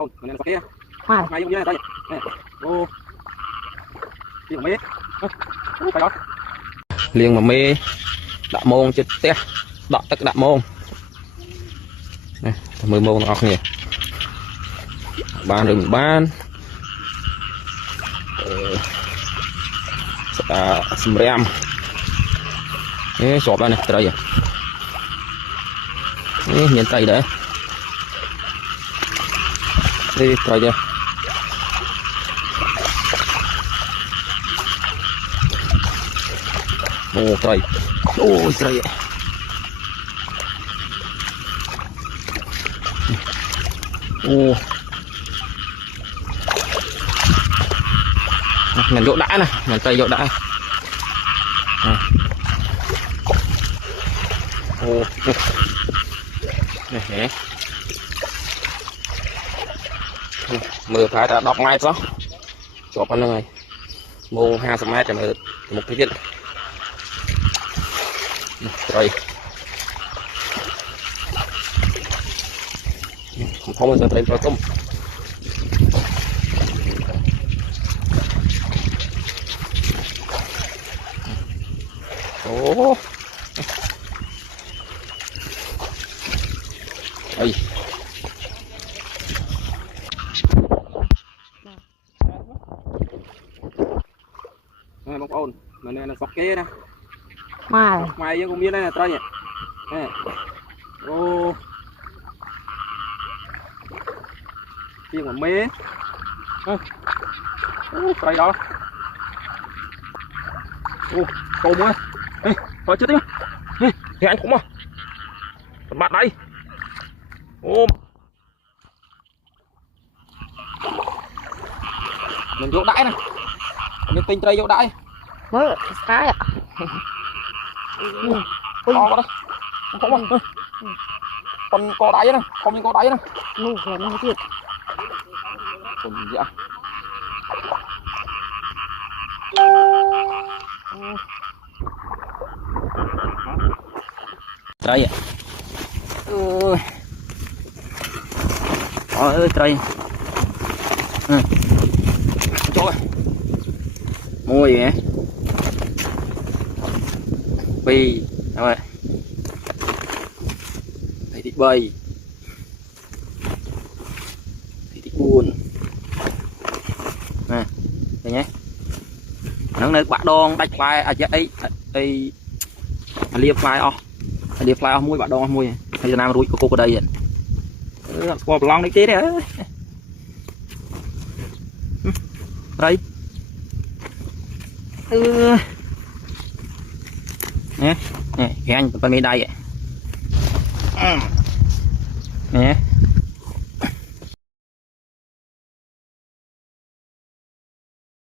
Mình sọc kia. Ngay giống như này đây. Ô. Liên mê. Phải đó. Liên mà mê đạ môn chết té. Đọ tất đạ môn. Này, 10 môn ngọc nhỉ. Ban đừng ban. Sembrem. Sọp đây này, trời ơi. Nhìn tay đấy. Đi trời ơi. Ồ trời. Ôi trời ơi. Ồ. Mình dỗ đã này, mình tay dỗ đã. Ồ. Này. Mưa phải đã đọc ngay đó. Chụp con này. Môn 20 m cho một cái chân. Rồi. Không bao giờ thấy có công. Ồ. Đây. Nè bông ôn, mà này là sọc kê nè. Mày với con miếng đây là trai nhỉ. Nè. Ô. Chiên mà mê. Trai đó. Ô, tôm quá. Ê, thôi chết đi. Ê, thì anh cũng mà. Bạn đây. Ôm. Mình vô đãi này. Mình tinh trai vô đãi. Mới cái ạ. To đó. Không mà. Còn có đáy này, không nhưng có đáy này. Nụ kìa nó thiệt. Còn gì ạ? Trời ạ. Ôi. Trời ơi trời. Trời. Mùi vậy. Bì, đâu rồi? Thấy thịt bầy. Thấy thịt buồn. Nè, đây nhé. Nó nơi bạc đòn đạch fly à ấy liệp fly o. Liệp fly o mùi bạc đòn mùi. Hay là nam rủi của cô đây vậy. Qua lòng đấy chế đấy. Đây. Nè, nè, gan con mi đây vậy. Nè.